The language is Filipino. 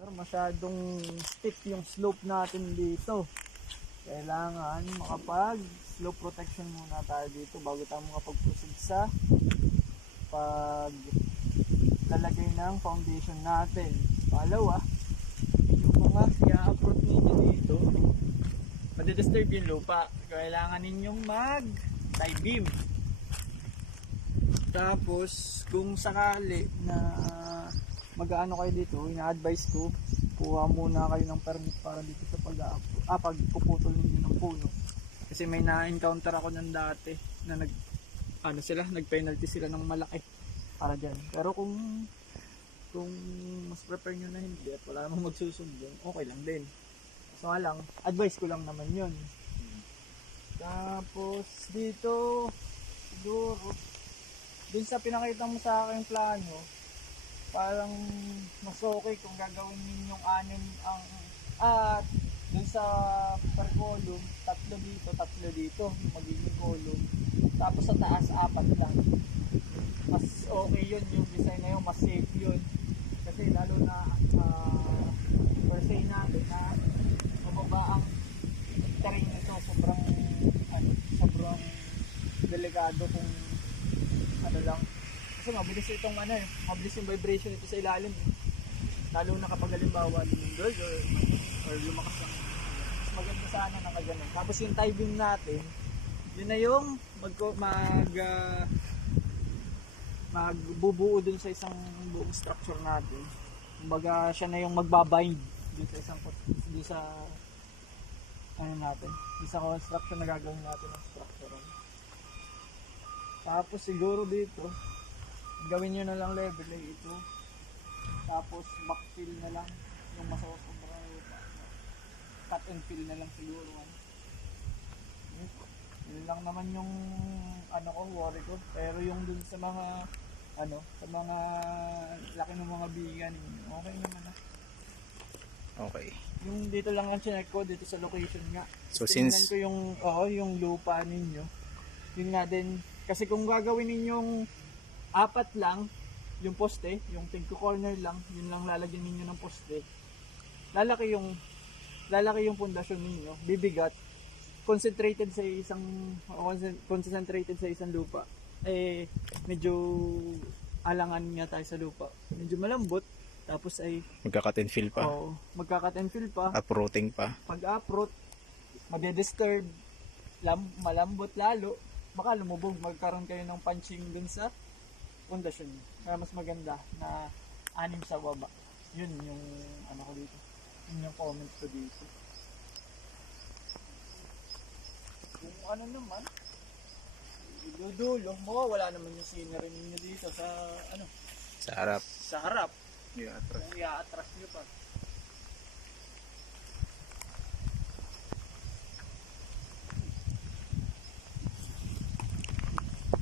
Pero masyadong steep yung slope natin dito. Kailangan makapag slope protection muna tayo dito bago tayo makapag-proceed sa pag lalagay ng foundation natin. Pangalawa, yung mga i-approach ninyo dito, madidisturb yung lupa. Kailangan ninyong mag-tie beam. Tapos, kung sakali na mag-aano kayo dito, ina-advise ko, kuha muna kayo ng permit para dito sa pagpuputol ninyo ng puno. Kasi may na-encounter ako nyan dati na nag-penalty sila ng malaki para dyan. Pero kung mas prepare nyo na hindi at wala namang magsusumbong, okay lang din. So lang, advice ko lang naman yun. Tapos dito, siguro, dun sa pinakita mo sa akin plano, parang mas okay kung gagawin ninyong anim ang dun sa per column, tatlo dito, yung magiging column. Tapos sa taas, 4 lang. Mas okay yun, yung design na yun, mas safe yun. Kasi lalo na per se natin na mababa ang terrain nito, sobrang delikado kung lang. Kasi mabilis itong mabilis yung vibration ito sa ilalim. Lalo na kapag halimbawa lindol or lumakas ng mas maganda sana nakaganon. Tapos yung tie beam natin, yun na yung magbubuo dun sa isang buong structure natin. Kumbaga siya na yung magbabind dun sa isang dun sa natin. Dun sa construction na gagawin natin ng structure. Tapos siguro dito, gawin nyo na lang level ito. Tapos backfill na lang yung masosobrang lupa. Cut and fill na lang siguro. Yun lang naman yung worry ko. Pero yung dun sa mga sa mga laki ng mga bigan, okay naman na. Okay. Yung dito lang ang chinek ko dito sa location nga. So tingnan since ko yung lupa ninyo. Yun nga din kasi kung gagawin ninyong 4 lang yung poste, yung tingko corner lang, yun lang lalagyan ninyo ng poste. Lalaki yung pundasyon ninyo, bibigat, concentrated sa isang lupa. Medyo alangan nga tayo sa lupa. Medyo malambot, tapos ay magka-cut and fill pa. Oo, magka-cut and fill pa. Uprooting pa. Pag-uproot, madi-disturb, malambot lalo, baka lumubog, magkaroon kayo ng punching dun sa pundasyon. Kaya mas maganda na 6 sa baba. Yun yung ko dito. Yun yung comment ko dito. Kung naman, dulo, wala naman yung scenery ninyo dito sa Sa harap. Sa harap. Yeah, Kung i-attract nyo pa.